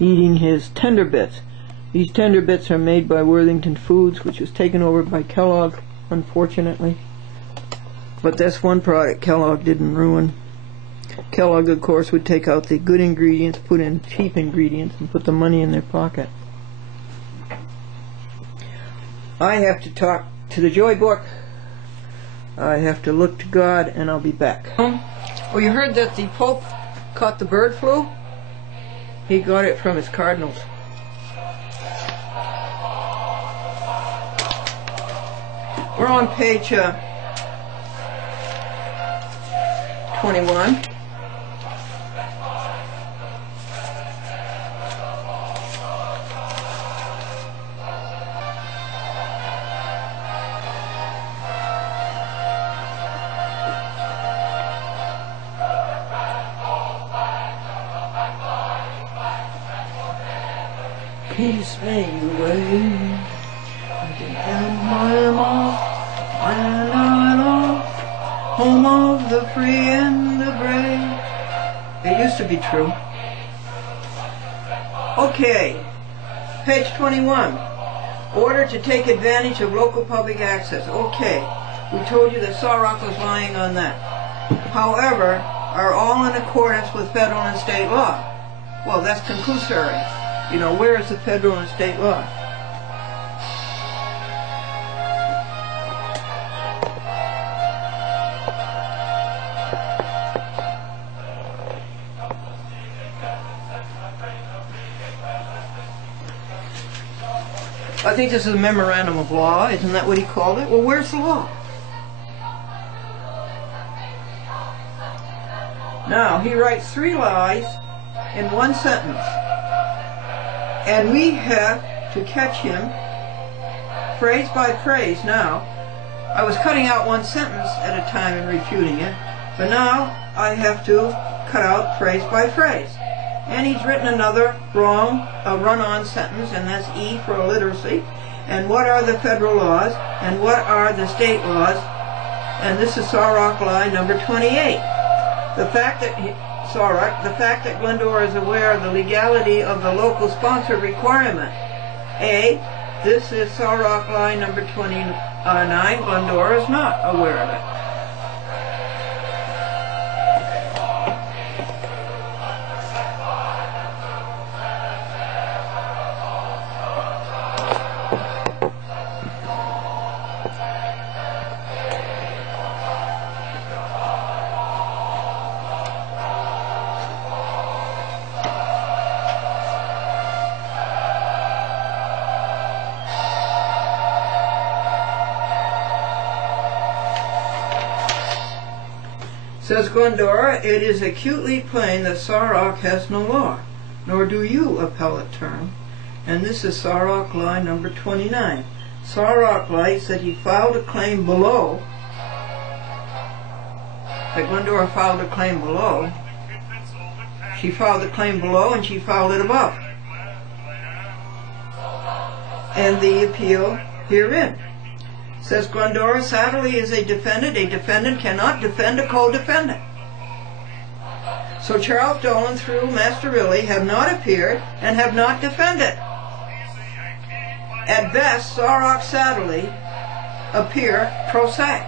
eating his tender bits. These tender bits are made by Worthington Foods, which was taken over by Kellogg, unfortunately. But that's one product Kellogg didn't ruin. Kellogg, of course, would take out the good ingredients, put in cheap ingredients, and put the money in their pocket. I have to talk to the Joy Book. I have to look to God, and I'll be back. Oh, you heard that the Pope caught the bird flu? He got it from his cardinals. We're on page 21. Peace may you wait, I can help my mom, home of the free and the brave. It used to be true. Okay, page 21. Order to take advantage of local public access. Okay, we told you that Saw Rock was lying on that. However, are all in accordance with federal and state law. Well, that's conclusory. You know, where is the federal and state law? I think this is a memorandum of law. Isn't that what he called it? Well, where's the law? Now, he writes 3 lies in 1 sentence. And we have to catch him phrase by phrase now. I was cutting out 1 sentence at a time and refuting it, but now I have to cut out phrase by phrase. And he's written another wrong, a run-on sentence, and that's E for illiteracy. And what are the federal laws, and what are the state laws? And this is Saw Rock lie number 28. The fact that Glendora is aware of the legality of the local sponsor requirement. A, this is Saw Rock lie number 29. Glendora is not aware of it. Says Glendora, it is acutely plain that Saw Rock has no law, nor do you, appellate term. And this is Saw Rock lie number 29. Saw Rock lies that he filed a claim below, that Glendora filed a claim below. She filed a claim below and she filed it above. And the appeal herein. Says Glendora, Satterley is a defendant cannot defend a co-defendant. So Charles Dolan through Master Riley have not appeared and have not defended. At best, Saw Rock Satterley appear pro se.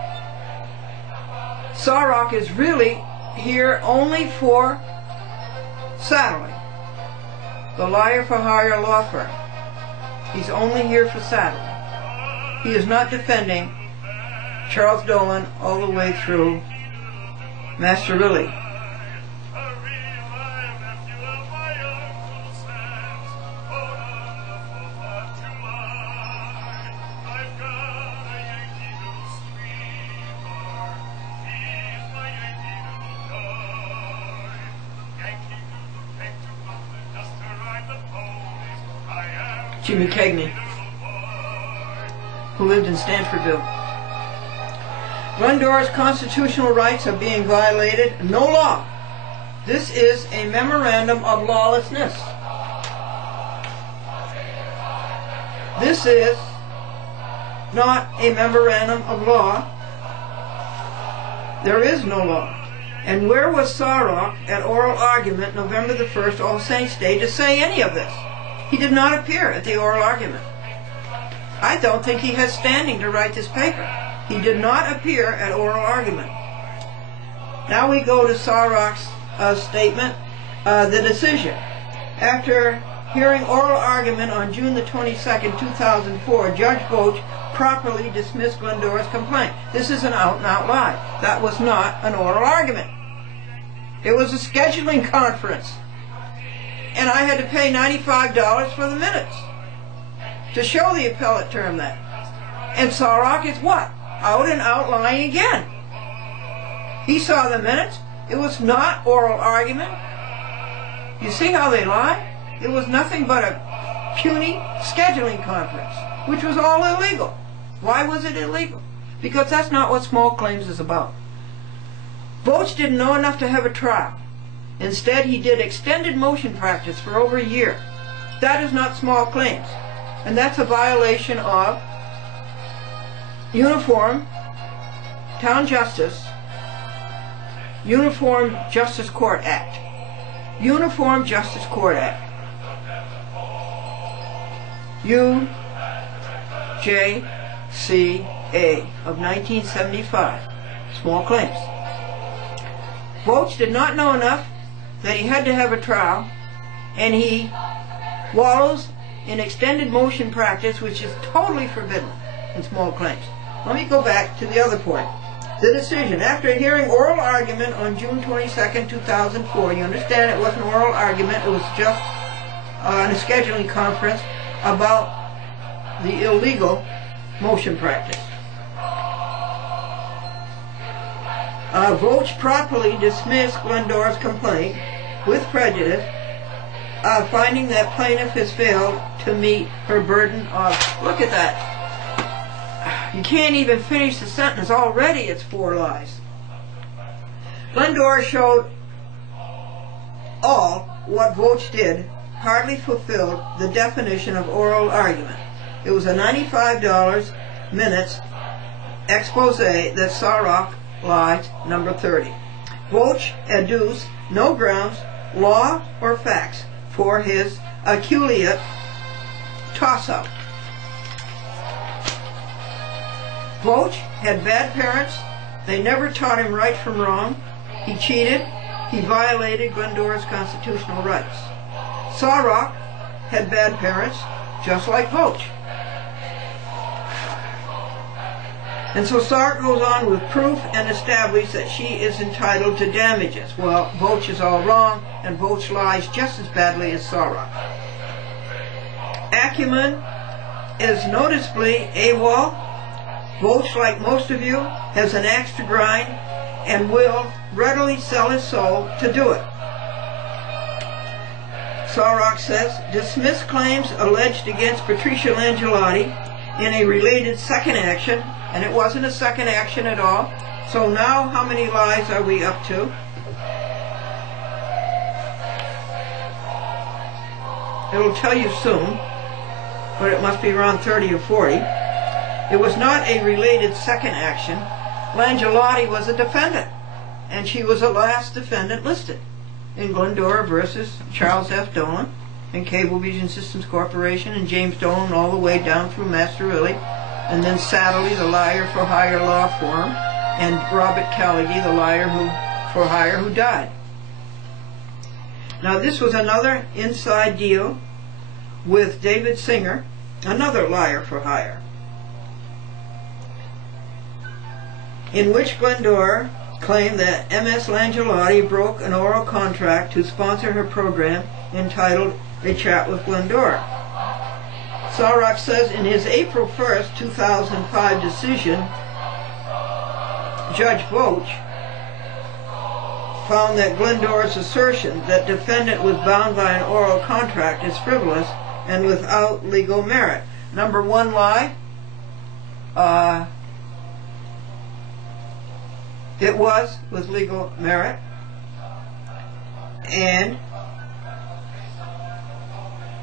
Saw Rock is really here only for Satterley, the liar for hire law firm. He's only here for Satterley. He is not defending Charles Dolan all the way through Master Riley. Jimmy Cagney, who lived in Stanfordville. Glendora's constitutional rights are being violated. No law. This is a memorandum of lawlessness. This is not a memorandum of law. There is no law. And where was Sarok at oral argument November the 1st, All Saints Day, to say any of this? He did not appear at the oral argument. I don't think he has standing to write this paper. He did not appear at oral argument. Now we go to Sarok's statement, the decision. After hearing oral argument on June the 22nd, 2004, Judge Vogt properly dismissed Glendora's complaint. This is an out-and-out lie. That was not an oral argument. It was a scheduling conference. And I had to pay $95 for the minutes to show the appellate term that. And Sarok is what? Out and out lying again. He saw the minutes. It was not oral argument. You see how they lie? It was nothing but a puny scheduling conference, which was all illegal. Why was it illegal? Because that's not what small claims is about. Vogt didn't know enough to have a trial. Instead, he did extended motion practice for over a year. That is not small claims. And that's a violation of Uniform Justice Court Act. Uniform Justice Court Act. UJCA of 1975. Small claims. Vogt did not know enough that he had to have a trial, and he wallows in extended motion practice, which is totally forbidden in small claims. Let me go back to the other point. The decision. After hearing oral argument on June 22nd, 2004, you understand it wasn't oral argument, it was just a scheduling conference about the illegal motion practice. Vogt properly dismissed Glendora's complaint with prejudice, finding that plaintiff has failed to meet her burden of... Look at that. You can't even finish the sentence. Already it's 4 lies. Glendora showed all what Vogt did hardly fulfilled the definition of oral argument. It was a $95 minutes expose that Sarok lied number 30. Vogt adduced no grounds, law or facts for his aculeate toss-out. Vogt had bad parents. They never taught him right from wrong. He cheated. He violated Glendora's constitutional rights. Sarok had bad parents, just like Vogt. And so Sark goes on with proof and established that she is entitled to damages. Well, Vogt is all wrong, and Vogt lies just as badly as Sarok. Acumen is noticeably AWOL. Vogt, like most of you, has an axe to grind and will readily sell his soul to do it. Sarok says, dismiss claims alleged against Patricia Langelotti in a related second action, and it wasn't a second action at all. So now how many lies are we up to? It'll tell you soon, but it must be around 30 or 40. It was not a related second action. Langelotti was a defendant, and she was the last defendant listed in Glendora versus Charles F. Dolan and Cablevision Systems Corporation, and James Dolan all the way down through Masterelli, and then Satterley, the liar for hire law firm, and Robert Callaghy, the liar for hire who died. Now this was another inside deal with David Singer, another liar for hire, in which Glendora claimed that M.S. Langelotti broke an oral contract to sponsor her program entitled A Chat with Glendora. Sarok says in his April 1st, 2005 decision, Judge Vogt found that Glendora's assertion that defendant was bound by an oral contract is frivolous and without legal merit. Number one lie, it was with legal merit, and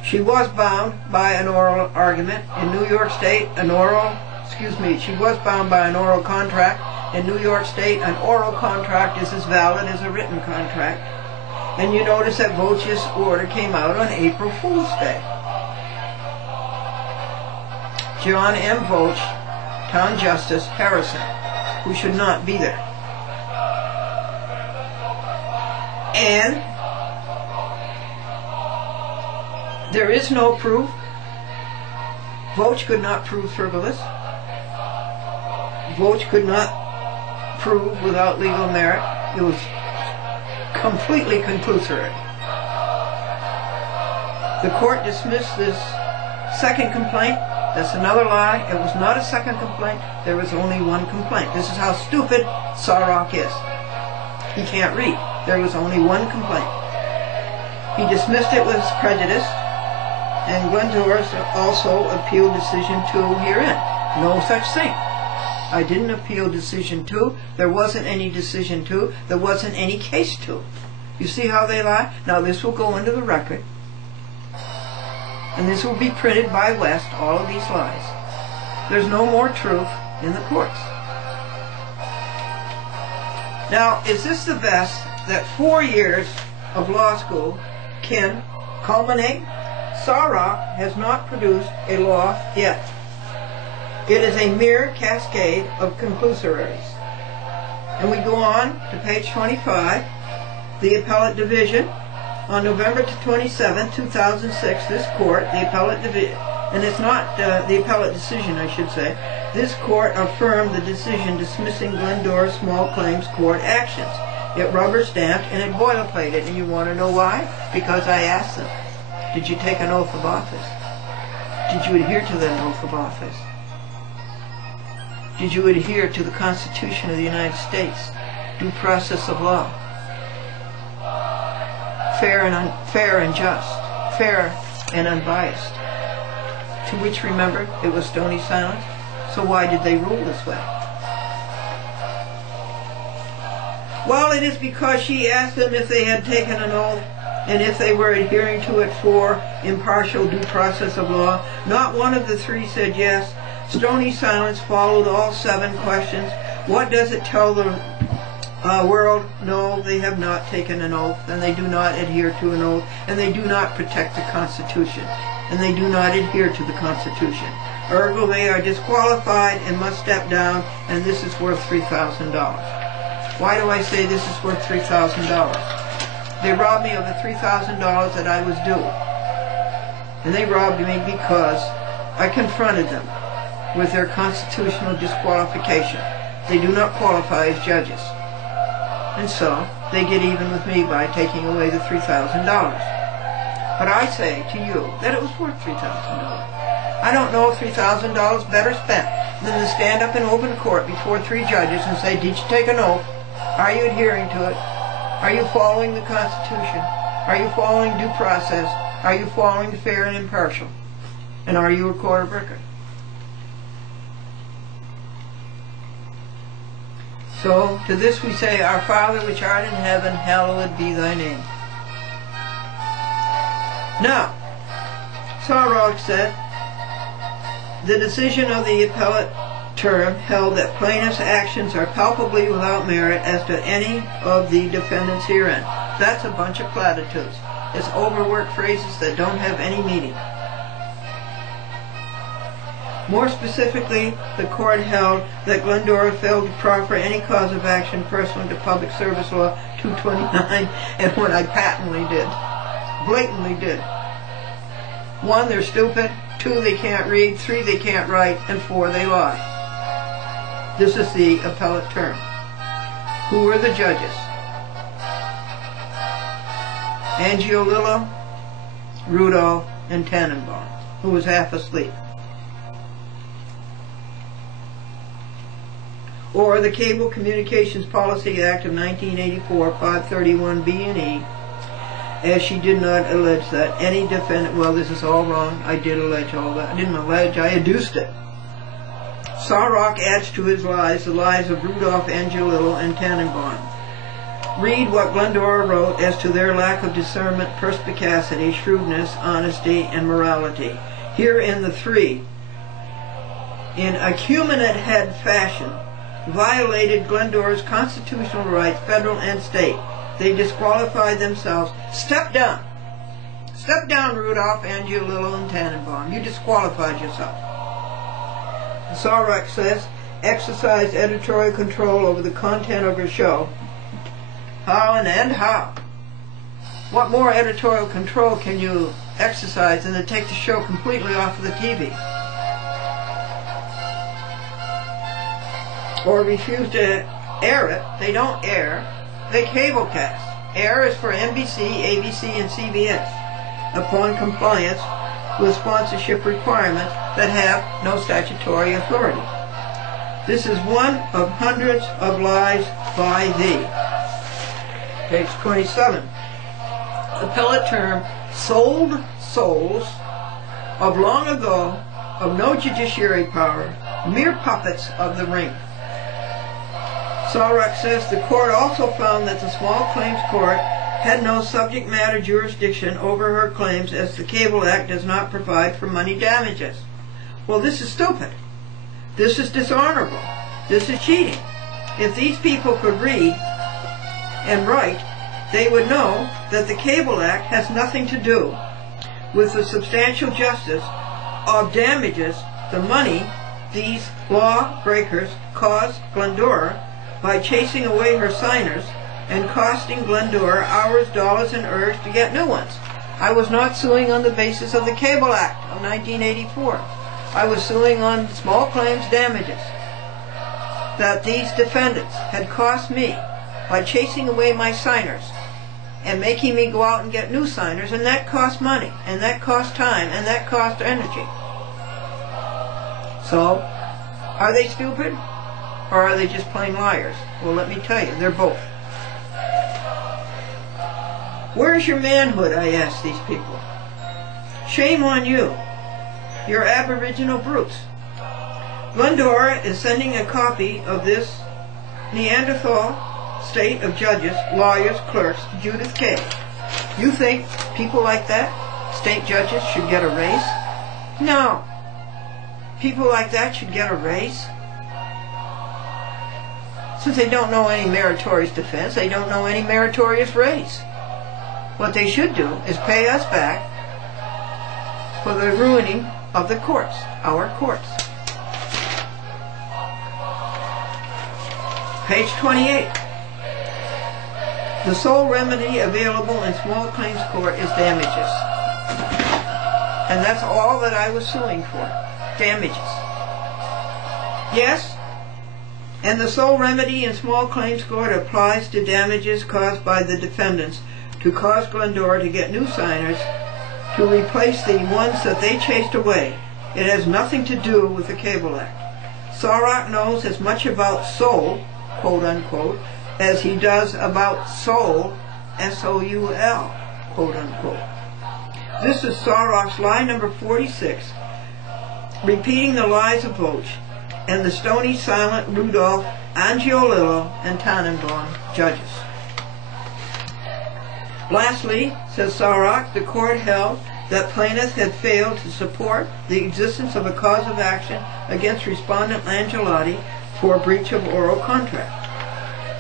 she was bound by an oral argument in New York State, she was bound by an oral contract in New York State, an oral contract is as valid as a written contract. And you notice that Voch's order came out on April Fool's Day. John M. Voch, Town Justice, Harrison, who should not be there. And there is no proof. Voch could not prove frivolous. Voch could not prove without legal merit. It was completely conclusory. The court dismissed this second complaint. That's another lie. It was not a second complaint. There was only one complaint. This is how stupid Sarok is. He can't read. There was only one complaint. He dismissed it with prejudice, and Glendora also appealed decision 2 herein. No such thing. I didn't appeal decision 2. There wasn't any decision 2. There wasn't any case 2. You see how they lie? Now this will go into the record. And this will be printed by West, all of these lies. There's no more truth in the courts. Now, is this the best that 4 years of law school can culminate? Sarok has not produced a law yet. It is a mere cascade of conclusories. And we go on to page 25, the Appellate Division. On November 27, 2006, this court, the Appellate Division, and it's not the Appellate Decision, I should say, this court affirmed the decision dismissing Glendora's small claims court actions. It rubber stamped and it boilerplated. And you want to know why? Because I asked them, did you take an oath of office? Did you adhere to that oath of office? Did you adhere to the Constitution of the United States? Due process of law? Fair and just, fair and unbiased. To which, remember, it was stony silence. So why did they rule this way? Well, it is because she asked them if they had taken an oath and if they were adhering to it for impartial due process of law. Not one of the 3 said yes. Stony silence followed all 7 questions. What does it tell the world? No, they have not taken an oath, and they do not adhere to an oath, and they do not protect the Constitution, and they do not adhere to the Constitution. Ergo, they are disqualified and must step down, and this is worth $3,000. Why do I say this is worth $3,000? They robbed me of the $3,000 that I was due. And they robbed me because I confronted them with their constitutional disqualification. They do not qualify as judges. And so, they get even with me by taking away the $3,000. But I say to you that it was worth $3,000. I don't know if $3,000 better spent than to stand up in open court before 3 judges and say, did you take an oath? Are you adhering to it? Are you following the Constitution? Are you following due process? Are you following fair and impartial? And are you a court of record? So, to this we say, Our Father which art in heaven, hallowed be thy name. Now, Sarok said, the decision of the appellate term held that plaintiff's actions are palpably without merit as to any of the defendants herein. That's a bunch of platitudes. It's overworked phrases that don't have any meaning. More specifically, the court held that Glendora failed to proffer any cause of action pursuant to Public Service Law 229, and what I patently did, blatantly did. 1, they're stupid. 2, they can't read. 3, they can't write. And 4, they lie. This is the appellate term. Who were the judges? Angiolillo, Rudolph, and Tannenbaum, who was half asleep. Or the Cable Communications Policy Act of 1984, 531 B and E, as she did not allege that any defendant, well, this is all wrong, I did allege all that. I didn't allege, I adduced it. Sarok adds to his lies the lies of Rudolph, Angiolillo, and Tannenbaum. Read what Glendora wrote as to their lack of discernment, perspicacity, shrewdness, honesty, and morality. Here in the 3, in acuminate head fashion, violated Glendora's constitutional rights, federal and state. They disqualified themselves. Step down. Step down, Rudolph, Angiolillo, and Tannenbaum. You disqualified yourself. Sarek says, exercise editorial control over the content of her show. How and how? What more editorial control can you exercise than to take the show completely off of the TV? Or refuse to air it. They don't air. They cablecast. Air is for NBC, ABC, and CBS upon compliance with sponsorship requirements that have no statutory authority. This is one of hundreds of lies by thee. Page 27. The appellate term, sold souls of long ago, of no judiciary power, mere puppets of the ring. Sarek says the court also found that the Small Claims Court had no subject matter jurisdiction over her claims, as the Cable Act does not provide for money damages. Well, this is stupid. This is dishonorable. This is cheating. If these people could read and write, they would know that the Cable Act has nothing to do with the substantial justice of damages, the money these lawbreakers caused Glendora by chasing away her signers and costing Glendora hours, dollars, and urge to get new ones. I was not suing on the basis of the Cable Act of 1984. I was suing on small claims damages that these defendants had cost me by chasing away my signers and making me go out and get new signers, and that cost money, and that cost time, and that cost energy. So, are they stupid? Or are they just plain liars? Well, let me tell you, they're both. Where's your manhood, I ask these people. Shame on you. You're aboriginal brutes. Glendora is sending a copy of this Neanderthal state of judges, lawyers, clerks, to Judith K. You think people like that, state judges, should get a raise? No. People like that should get a raise? Since they don't know any meritorious defense, they don't know any meritorious raise. What they should do is pay us back for the ruining of the courts, our courts. Page 28. The sole remedy available in small claims court is damages. And that's all that I was suing for. Damages. Yes? And the sole remedy in small claims court applies to damages caused by the defendants to cause Glendora to get new signers to replace the ones that they chased away. It has nothing to do with the Cable Act. Sarek knows as much about soul, quote unquote, as he does about soul, S-O-U-L, quote unquote. This is Sarek's lie number 46, repeating the lies of Vogt and the stony silent Rudolph, Angiolillo, and Tannenbaum judges. Lastly, says Sarek, the court held that plaintiffs had failed to support the existence of a cause of action against respondent Angelotti for breach of oral contract.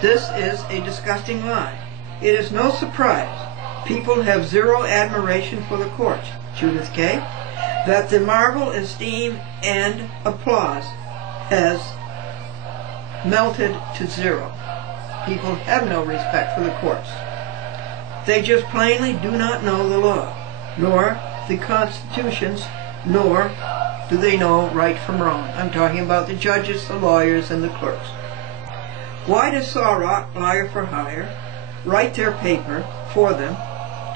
This is a disgusting lie. It is no surprise people have zero admiration for the courts, Judith K., that the marvel, esteem, and applause has melted to zero. People have no respect for the courts. They just plainly do not know the law, nor the constitutions, nor do they know right from wrong. I'm talking about the judges, the lawyers, and the clerks. Why does Sarek, liar for hire, write their paper for them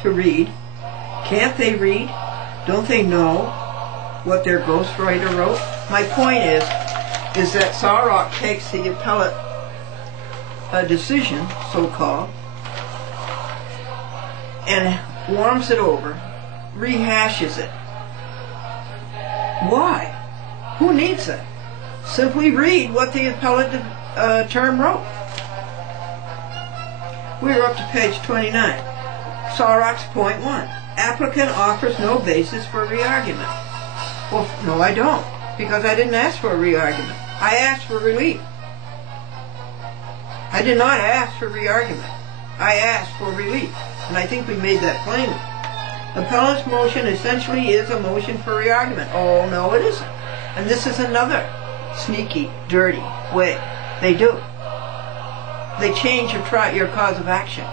to read? Can't they read? Don't they know what their ghostwriter wrote? My point is that Sarek takes the appellate decision, so-called, and warms it over, rehashes it. Why? Who needs it? Simply read what the appellate term wrote. We're up to page 29. Sarek's point 1. Applicant offers no basis for re-argument. Well, no, I don't, because I didn't ask for a re-argument. I asked for relief. I did not ask for re-argument. I asked for relief, and I think we made that plain. Appellant's motion essentially is a motion for re-argument. Oh, no, it isn't. And this is another sneaky, dirty way they do it. They change your cause of action.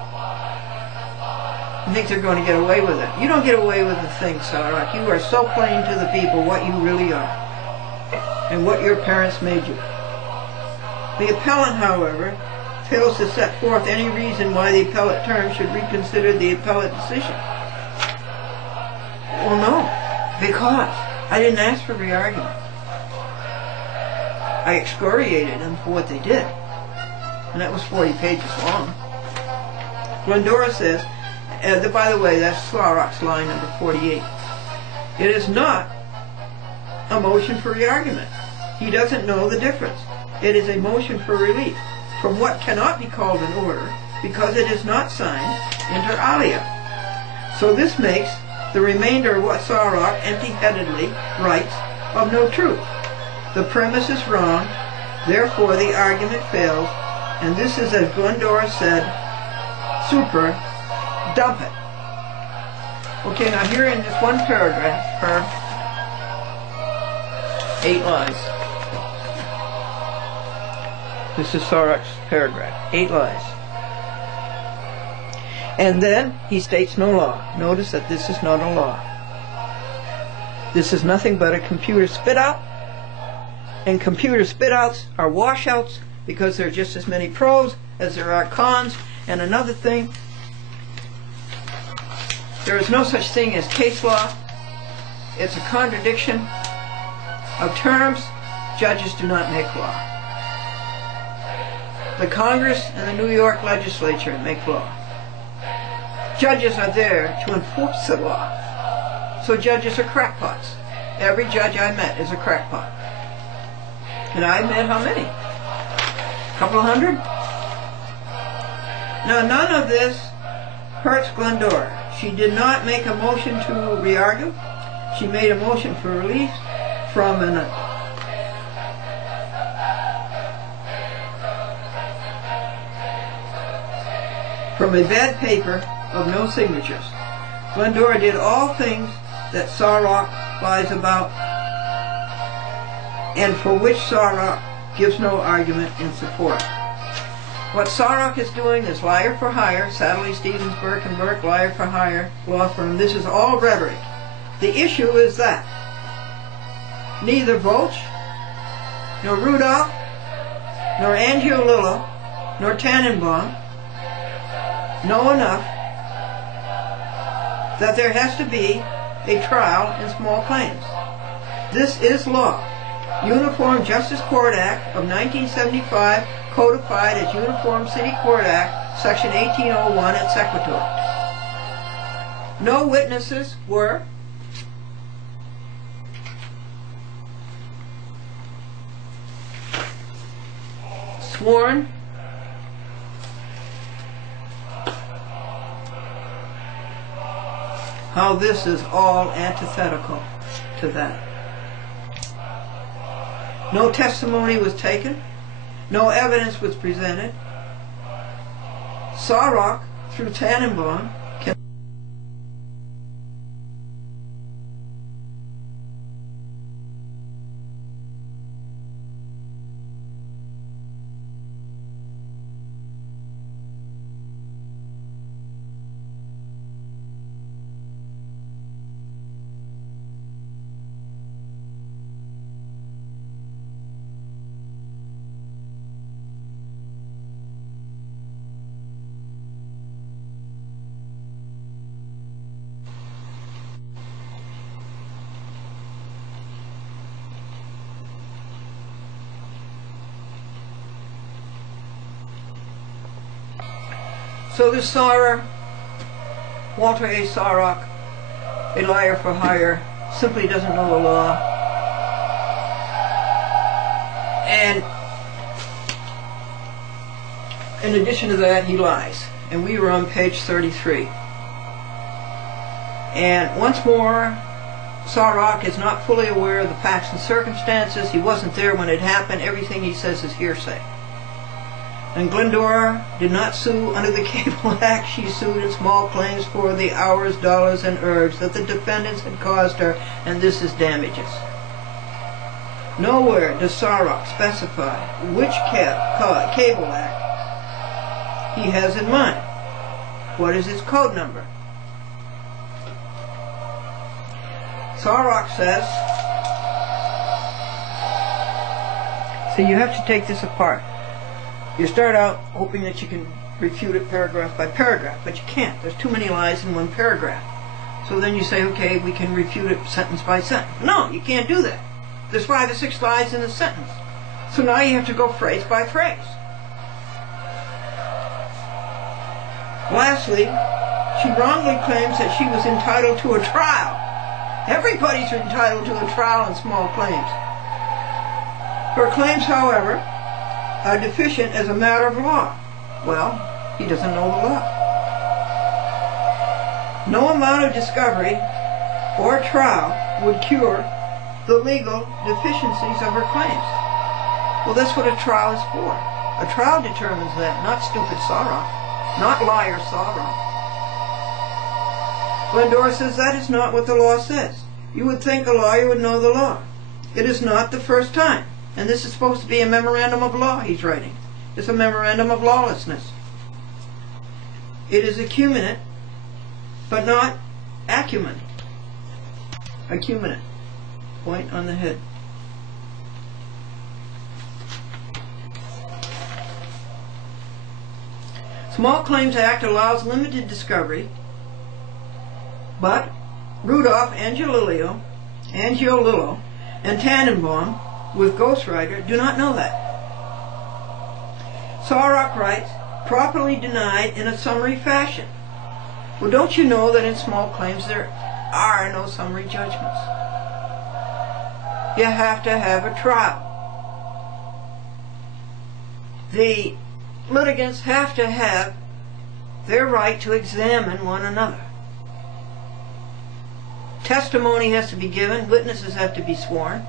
You think they're going to get away with it. You don't get away with the thing, Sarok. You are so plain to the people what you really are and what your parents made you. The appellant, however, fails to set forth any reason why the appellate term should reconsider the appellate decision. Well, no, because I didn't ask for re-argument. I excoriated them for what they did, and that was 40 pages long. Glendora says, by the way, that's Sarok's line number 48. It is not a motion for re-argument. He doesn't know the difference. It is a motion for relief from what cannot be called an order because it is not signed inter alia. So this makes the remainder of what Sarok empty-headedly writes of no truth. The premise is wrong, therefore the argument fails, and this is, as Glendora said, super, dump it. Okay, now here in this one paragraph, 8 lines. This is Sarok's paragraph, 8 lines. And then he states no law. Notice that this is not a law. This is nothing but a computer spit out, and computer spit outs are washouts because there are just as many pros as there are cons. And another thing, there is no such thing as case law. It's a contradiction of terms. Judges do not make law. The Congress and the New York legislature make law. Judges are there to enforce the law. So judges are crackpots. Every judge I met is a crackpot. And I met how many? A couple of hundred? Now none of this hurts Glendora. She did not make a motion to re-argue. She made a motion for relief from a bad paper of no signatures. Glendora did all things that Sarok lies about and for which Sarok gives no argument in support. What Sarok is doing is liar for hire, Sadly, Stevens, Burke and Burke, liar for hire, law firm. This is all rhetoric. The issue is that neither Volch, nor Rudolph, nor Angiolillo, nor Tannenbaum know enough that there has to be a trial in small claims. This is law. Uniform Justice Court Act of 1975, codified as Uniform City Court Act, Section 1801 et sequitur. No witnesses were sworn how this is all antithetical to that. No testimony was taken. No evidence was presented. Sarok, through Tannenbaum, can So this Sarah, Walter A. Sarok, a liar for hire, simply doesn't know the law. And in addition to that, he lies. And we were on page 33. And once more, Sarok is not fully aware of the facts and circumstances. He wasn't there when it happened. Everything he says is hearsay. And Glendora did not sue under the Cable Act. She sued in small claims for the hours, dollars, and herbs that the defendants had caused her, and this is damages. Nowhere does Sarok specify which Cable Act he has in mind. What is its code number? Sarok says, so you have to take this apart. You start out hoping that you can refute it paragraph by paragraph, but you can't. There's too many lies in one paragraph. So then you say, okay, we can refute it sentence by sentence. No, you can't do that. There's 5 or 6 lies in a sentence. So now you have to go phrase by phrase. Lastly, she wrongly claims that she was entitled to a trial. Everybody's entitled to a trial in small claims. Her claims, however, are deficient as a matter of law. Well, he doesn't know the law. No amount of discovery or trial would cure the legal deficiencies of her claims. Well, that's what a trial is for. A trial determines that, not stupid Sarok, not liar Sarok. Glendora says that is not what the law says. You would think a lawyer would know the law. It is not the first time. And this is supposed to be a memorandum of law he's writing. It's a memorandum of lawlessness. It is acuminate, but not acumen. Acuminate. Point on the head. Small Claims Act allows limited discovery, but Rudolph, Angiolillo, and Tannenbaum with Ghostwriter do not know that. Sarok writes, properly denied in a summary fashion. Well, don't you know that in small claims there are no summary judgments? You have to have a trial. The litigants have to have their right to examine one another. Testimony has to be given, witnesses have to be sworn.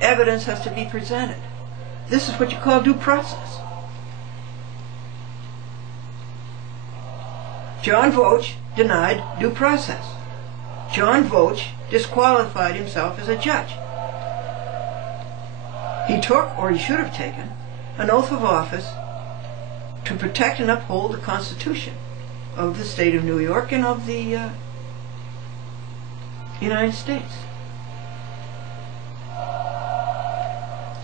Evidence has to be presented. This is what you call due process. John Vogt denied due process. John Vogt disqualified himself as a judge. He took, or he should have taken, an oath of office to protect and uphold the Constitution of the state of New York and of the United States.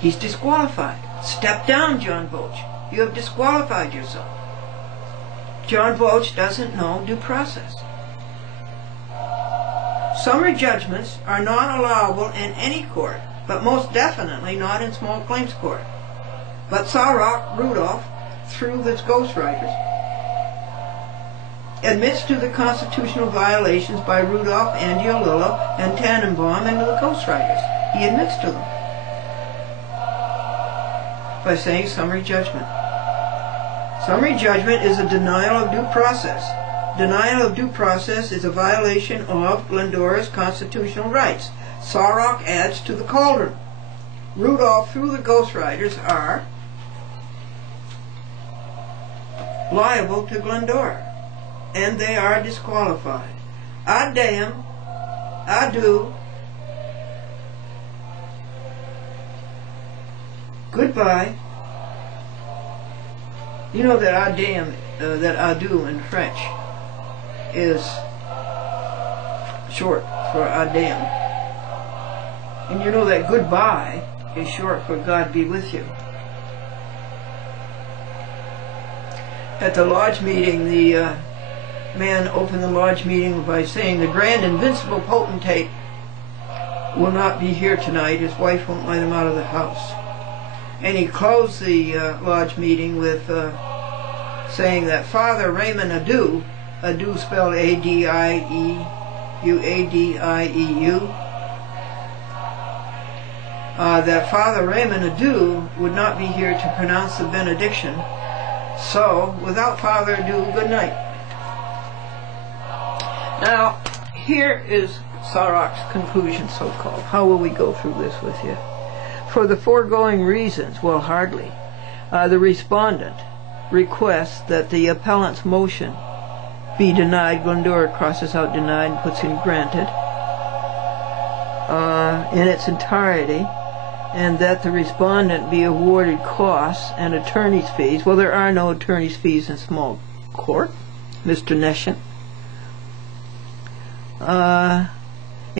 He's disqualified. Step down, John Vogt. You have disqualified yourself. John Vogt doesn't know due process. Summary judgments are not allowable in any court, but most definitely not in small claims court. But Sarok, Rudolph, through his ghostwriters, admits to the constitutional violations by Rudolph, Angiolillo, and Tannenbaum and the ghostwriters. He admits to them by saying summary judgment. Summary judgment is a denial of due process. Denial of due process is a violation of Glendora's constitutional rights. Sarok adds to the cauldron. Rudolph, through the ghostwriters, are liable to Glendora, and they are disqualified. Ad deum, adieu, goodbye. You know that ad deum, that adieu in French is short for ad deum. And you know that goodbye is short for God be with you. At the lodge meeting, the man opened the lodge meeting by saying, the grand invincible potentate will not be here tonight. His wife won't let him out of the house. And he closed the lodge meeting with saying that Father Raymond Adieu, adieu spelled A-D-I-E-U, A-D-I-E-U, that Father Raymond Adieu would not be here to pronounce the benediction. So, without further ado, good night. Now, here is Sarok's conclusion, so-called. How will we go through this with you? For the foregoing reasons, well, hardly, the respondent requests that the appellant's motion be denied. Glendora crosses out denied and puts in granted in its entirety, and that the respondent be awarded costs and attorney's fees. Well, there are no attorney's fees in small court, Mr. Neshin.